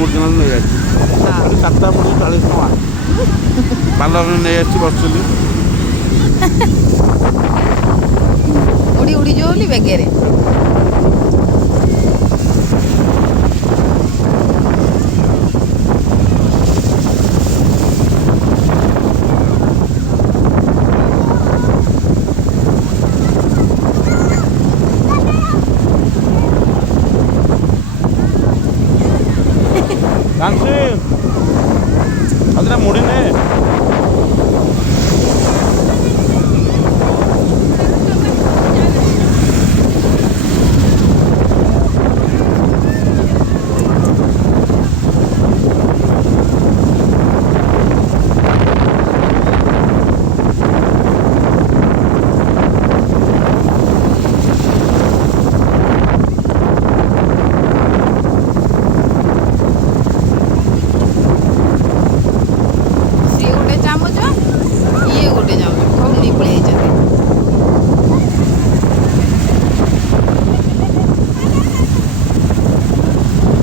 ମୁଢ଼ି ଦିନ ନେଇଯାଇଛି ଚାରିଟା ମୁଢ଼ି 40 ଟଙ୍କା ପାର୍ଲରରେ ନେଇଆସିଛି ବସୁଥିଲି ଉଡ଼ି ଉଡ଼ି ଯିବ ବୋଲି ବେଗରେ ମୁଢ଼ି ନେ